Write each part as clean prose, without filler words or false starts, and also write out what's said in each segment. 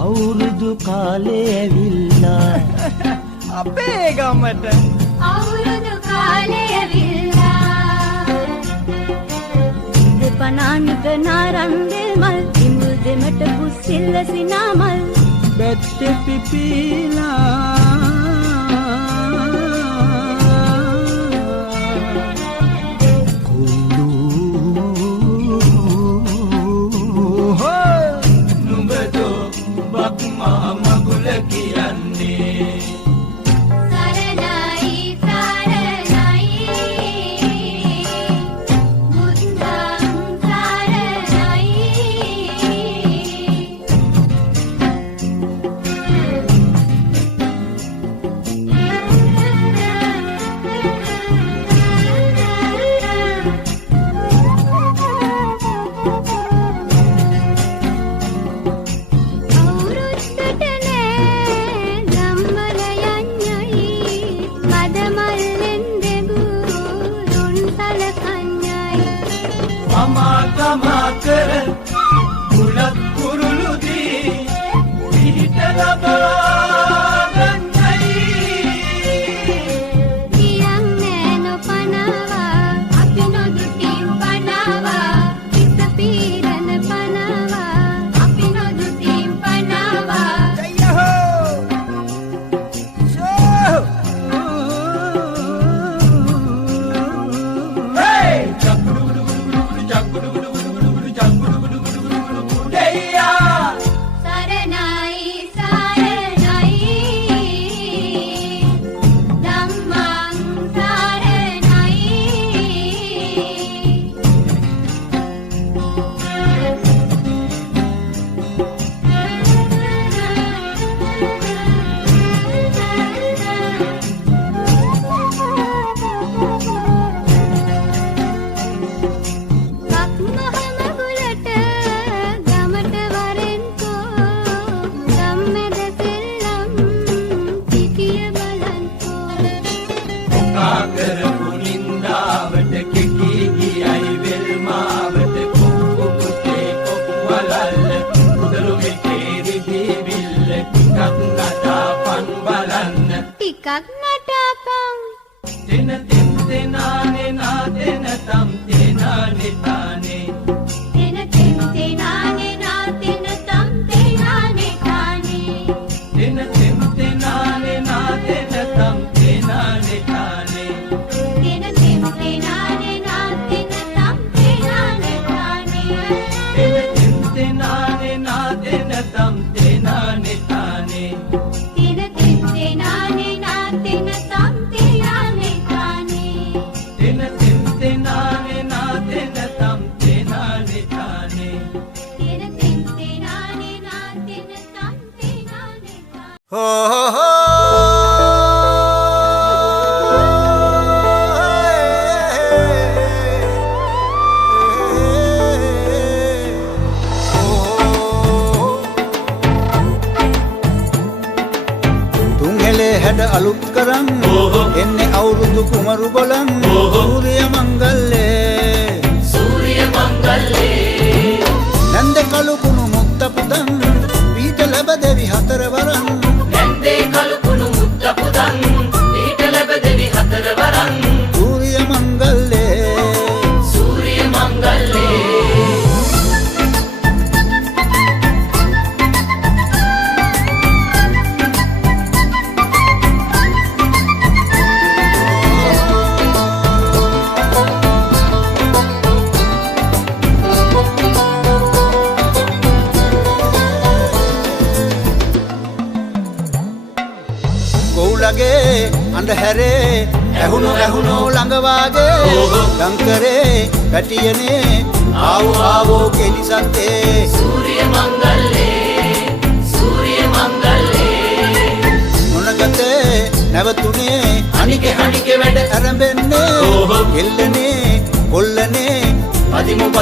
අවුරුදු කාලේ ඇවිල්ලා අපේ ගමට අවුරුදු කාලේ ඇවිල්ලා දෙපනානික නාරන්දේ මල් ඉමුල් දෙමට පුස්සිල්ල සිනාමල් බැත්තේ පිපිලා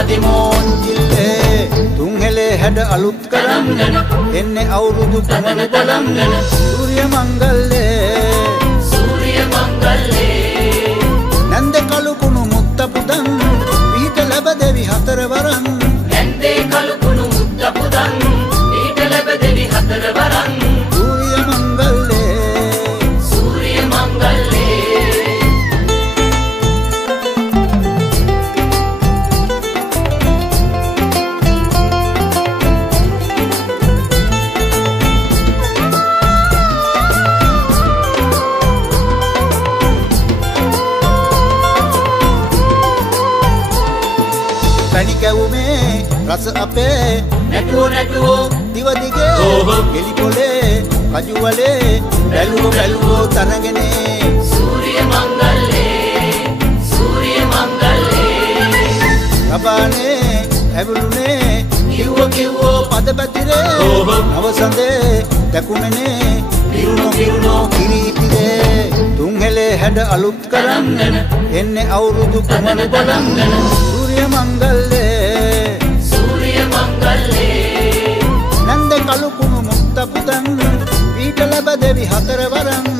මදිමෝන්ජිල්ලේ තුන්හෙලේ හැඩ අලුත් කරන් එන්නේ අවුරුදු කුමරු බලන් සූර්ය මංගල්ලේ නැන්ද කළු කුණු මුත්ත පුදන් පිහිට ලැබ දෙවි හතර වරන් නැන්දේ කළු කුණු මුත්ත පුදන් පිහිට ලැබ දෙවි හතර වරන් සූර්ය මංගල්ලේ පැණි කැවුමේ රස අපේ නැටුවෝ දිව දිගේ ගෙලි පොලේ කජු වලේ බැලුවෝ තරගෙනේ සූර්ය මංගල්ලේ රබානේ ඇවුලුනේ කිව්වෝ පද පැතිරේ නවසඳේ දකුණනේ පිරුණෝ කිරීතිරේ තුන්හෙලේ හැඩ අලුත් කරන් එන්නේ අවුරුදු කුමරු බලන් සූර්ය මංගල්ලේ නන්ද කළු කුණු මුත්ත පුතන් පිහිට ලැබ දෙවි හතර වරන්